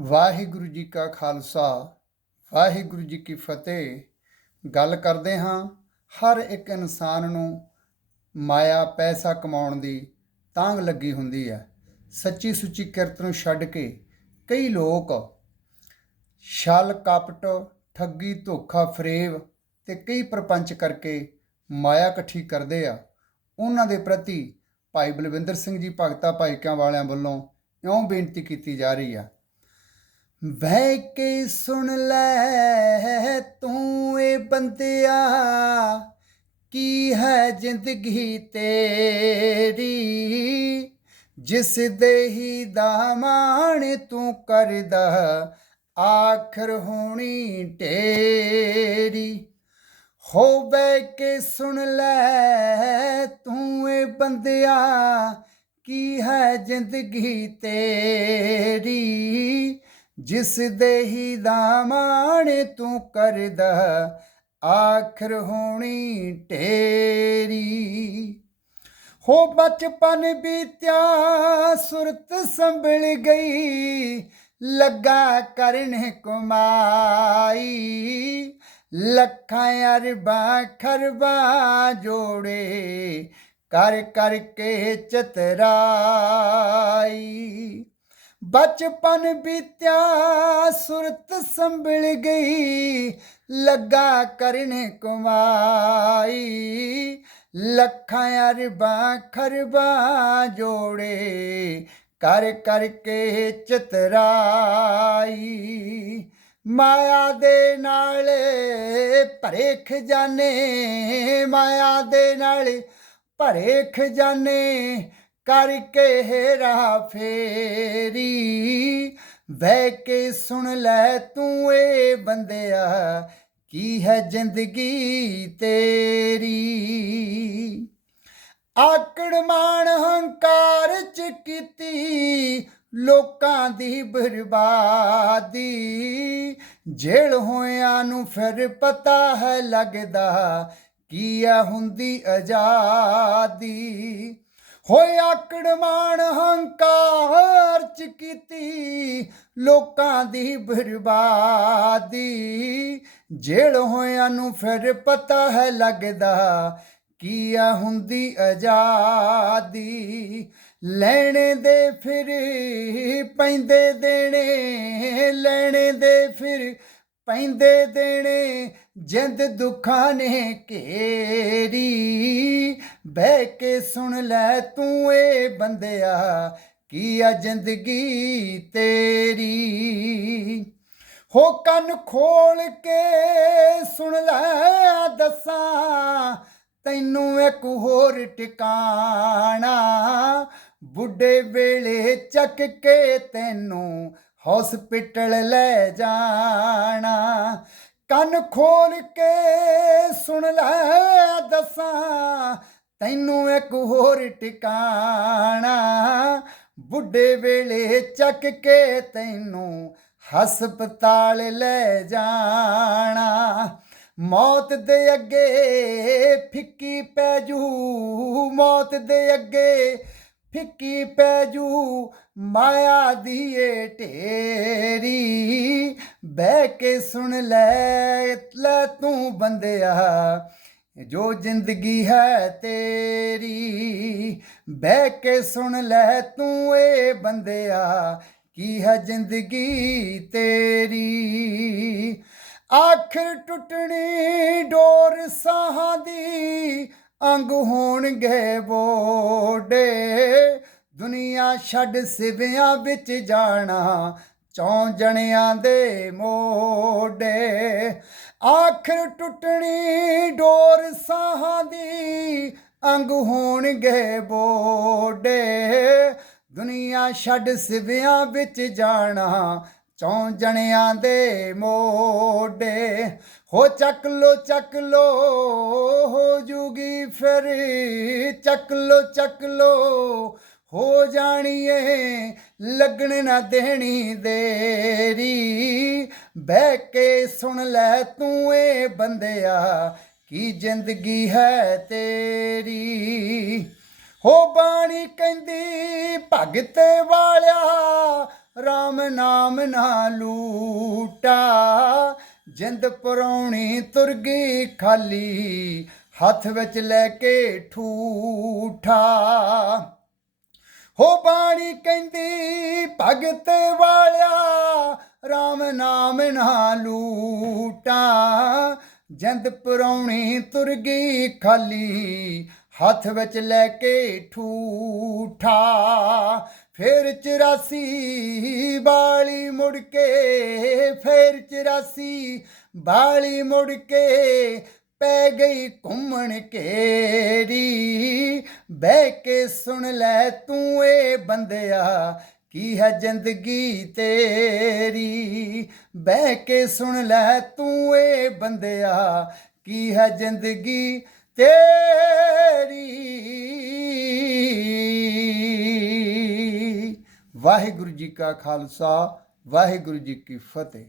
ਵਾਹਿਗੁਰੂ ਜੀ ਕਾ ਖਾਲਸਾ, ਵਾਹਿਗੁਰੂ ਜੀ ਕੀ ਫਤਿਹ। ਗੱਲ ਕਰਦੇ ਹਾਂ, ਹਰ ਇੱਕ ਇਨਸਾਨ ਨੂੰ ਮਾਇਆ, ਪੈਸਾ ਕਮਾਉਣ ਦੀ ਤਾਂਗ ਲੱਗੀ ਹੁੰਦੀ ਹੈ। ਸੱਚੀ ਸੁੱਚੀ ਕਿਰਤ ਨੂੰ ਛੱਡ ਕੇ ਕਈ ਲੋਕ ਛਲ, ਕਪਟ, ਠੱਗੀ, ਧੋਖਾ, ਫਰੇਬ ਤੇ ਕਈ ਪ੍ਰਪੰਚ ਕਰਕੇ ਮਾਇਆ ਇਕੱਠੀ ਕਰਦੇ ਆ। ਉਹਨਾਂ ਦੇ ਪ੍ਰਤੀ ਭਾਈ ਬਲਵਿੰਦਰ ਸਿੰਘ ਜੀ, ਭਗਤਾ ਭਾਈਕਿਆਂ ਵਾਲਿਆਂ ਵੱਲੋਂ ਇਉਂ ਬੇਨਤੀ ਕੀਤੀ ਜਾ ਰਹੀ ਆ ਬਹਿ ਕੇ ਸੁਣ ਲੈ ਤੂੰ ਏ ਬੰਦਿਆ ਕੀ ਹੈ ਜ਼ਿੰਦਗੀ ਤੇਰੀ? ਜਿਸ ਦੇਹੀ ਦਾ ਮਾਣ ਤੂੰ ਕਰਦਾ, ਆਖਰ ਹੋਣੀ ਢੇਰੀ। ਹੋ ਬੈ ਕੇ ਸੁਣ ਲੈ ਤੂੰ ਏ ਬੰਦਿਆ ਕੀ ਹੈ ਜ਼ਿੰਦਗੀ ਤੇਰੀ? ਜਿਸ ਦੇਹੀ ਦਾ ਮਾਣ ਤੂੰ ਕਰਦਾ, ਆਖਰ ਹੋਣੀ ਢੇਰੀ। ਹੋ ਬਚਪਨ ਬੀਤਿਆ, ਸੁਰਤ ਸੰਭਲ ਗਈ, ਲੱਗਾ ਕਰਨ ਕਮਾਈ। ਲੱਖਾਂ ਅਰਬਾਂ ਖਰਬਾਂ ਜੋੜੇ, ਕਰ ਕਰਕੇ ਚਤਰਾਈ। ਬਚਪਨ ਬੀਤਿਆ, ਸੁਰਤ ਸੰਭਲ ਗਈ, ਲੱਗਾ ਕਰਨ ਕਮਾਈ। ਲੱਖਾਂ ਅਰਬਾਂ ਖਰਬਾਂ ਜੋੜੇ, ਕਰ ਕਰਕੇ ਚਤਰਾਈ। ਮਾਇਆ ਦੇ ਨਾਲ ਭਰੇ ਖਜ਼ਾਨੇ, ਮਾਇਆ ਦੇ ਨਾਲ ਭਰੇ ਖਜ਼ਾਨੇ ਕਰਕੇ ਹੇਰਾ ਫੇਰੀ। ਬਹਿ ਕੇ ਸੁਣ ਲੈ ਤੂੰ ਏ ਬੰਦਿਆ, ਕੀ ਹੈ ਜ਼ਿੰਦਗੀ ਤੇਰੀ? ਆਕੜ ਮਾਣ ਹੰਕਾਰ ਚ ਕੀਤੀ ਲੋਕਾਂ ਦੀ ਬਰਬਾਦੀ। ਜੇਲ ਹੋਇਆਂ ਨੂੰ ਫਿਰ ਪਤਾ ਹੈ ਲੱਗਦਾ ਕੀ ਆ ਹੁੰਦੀ ਆਜ਼ਾਦੀ। ਹੋਏ ਆਕੜ ਮਾਣ ਹੰਕਾਰ ਚ ਕੀਤੀ ਲੋਕਾਂ ਦੀ ਬਰਬਾਦੀ। ਜੇਲ ਹੋਇਆਂ ਨੂੰ ਫਿਰ ਪਤਾ ਹੈ ਲੱਗਦਾ ਕੀ ਆ ਹੁੰਦੀ ਆਜ਼ਾਦੀ। ਲੈਣੇ ਦੇ ਫਿਰ ਪੈਂਦੇ ਦੇਣੇ, ਲੈਣੇ ਦੇ ਫਿਰ ਪੈਂਦੇ ਦੇਣੇ, ਜਿੰਦ ਦੁੱਖਾਂ ਨੇ ਘੇਰੀ। ਬਹਿ ਕੇ ਸੁਣ ਲੈ ਤੂੰ ਏ ਬੰਦਿਆ, ਕੀ ਆ ਜ਼ਿੰਦਗੀ ਤੇਰੀ? ਹੋ ਕੰਨ ਖੋਲ ਕੇ ਸੁਣ ਲੈ ਦੱਸਾਂ, ਤੈਨੂੰ ਇੱਕ ਹੋਰ ਟਿਕਾਣਾ। ਬੁੱਢੇ ਵੇਲੇ ਚੱਕ ਕੇ ਤੈਨੂੰ ਹਸਪੀਟਲ ਲੈ ਜਾਣਾ। ਕੰਨ ਖੋਲ ਕੇ ਸੁਣ ਲੈ ਦੱਸਾਂ, ਤੈਨੂੰ ਇੱਕ ਹੋਰ ਟਿਕਾਣਾ। ਬੁੱਢੇ ਵੇਲੇ ਚੱਕ ਕੇ ਤੈਨੂੰ ਹਸਪਤਾਲ ਲੈ ਜਾਣਾ। ਮੌਤ ਦੇ ਅੱਗੇ ਫਿੱਕੀ ਪੈ ਜੂ, ਮੌਤ ਦੇ ਅੱਗੇ ਫਿੱਕੀ ਪੈ ਜੂ, ਮਾਇਆ ਦੀਏ ਏ ਢੇਰੀ। ਬਹਿ ਕੇ ਸੁਣ ਲੈ ਲੈ ਤੂੰ ਬੰਦਿਆ, ਜੋ ਜ਼ਿੰਦਗੀ ਹੈ ਤੇਰੀ। ਬਹਿ ਕੇ ਸੁਣ ਲੈ ਤੂੰ ਏ ਬੰਦਿਆ, ਕੀ ਹੈ ਜ਼ਿੰਦਗੀ ਤੇਰੀ। ਆਖਰ ਟੁੱਟਣੀ ਡੋਰ ਸਾਹਾਂ ਦੀ, ਅੰਗ ਹੋਣਗੇ ਬੋਡੇ ਦੁਨੀਆ ਛੱਡ ਸਿਵਿਆਂ ਵਿੱਚ ਜਾਣਾ, ਚੌਂ ਜਣਿਆਂ ਦੇ ਮੋਢੇ। ਆਖਰ ਟੁੱਟਣੀ ਡੋਰ ਸਾਹਾਂ ਦੀ ਅੰਗ ਹੋਣਗੇ ਬੋਡੇ। ਦੁਨੀਆ ਛੱਡ ਸਿਵਿਆਂ ਵਿੱਚ ਜਾਣਾ, ਚੌਂ ਜਣਿਆਂ ਦੇ ਮੋਢੇ। ਹੋ ਚੱਕ ਲੋ ਚੱਕ ਲੋ, ਹੋ ਜੂਗੀ ਫਿਰ, ਚੱਕ ਲੋ ਚੱਕ ਲੋ। ਹੋ ਜਾਣੀਏ, ਲੱਗਣ ਨਾ ਦੇਣੀ ਦੇਰੀ। ਬਹਿ ਕੇ ਸੁਣ ਲੈ ਤੂੰ ਏ ਬੰਦਿਆ, ਕੀ ਜ਼ਿੰਦਗੀ ਹੈ ਤੇਰੀ। ਹੋ ਬਾਣੀ ਕਹਿੰਦੀ, ਭਗਤੇ ਵਾਲਿਆ RAM ਨਾਮ ਨਾ ਲੂਟਾ। ਜਿੰਦ ਪਰੌਣੀ ਤੁਰ ਗਈ ਖਾਲੀ, ਹੱਥ ਵਿੱਚ ਲੈ ਕੇ ਠੂਠਾ। ਹੋ ਬਾਣੀ ਕਹਿੰਦੀ, ਭਗਤ ਵਾਲਿਆ RAM ਨਾਮ ਨਾ ਲੂਟਾ। ਜਿੰਦ ਪਰੌਣੀ ਤੁਰ ਗਈ ਖਾਲੀ, ਹੱਥ ਵਿੱਚ ਲੈ ਕੇ ਠੂਠਾ। ਫੇਰ 84 ਬਾਲੀ ਮੁੜ ਕੇ, ਫੇਰ 84 ਬਾਲੀ ਮੁੜ ਕੇ ਪੈ ਗਈ ਘੁੰਮਣ ਕੇਰੀ ਬਹਿ ਕੇ ਸੁਣ ਲੈ ਤੂੰ ਏ ਬੰਦਿਆ, ਕੀ ਹੈ ਜ਼ਿੰਦਗੀ ਤੇਰੀ? ਬਹਿ ਕੇ ਸੁਣ ਲੈ ਤੂੰ ਏ ਬੰਦਿਆ, ਕੀ ਹੈ ਜ਼ਿੰਦਗੀ ਤੇਰੀ? ਵਾਹਿਗੁਰੂ ਜੀ ਕਾ ਖਾਲਸਾ, ਵਾਹਿਗੁਰੂ ਜੀ ਕੀ ਫਤਿਹ।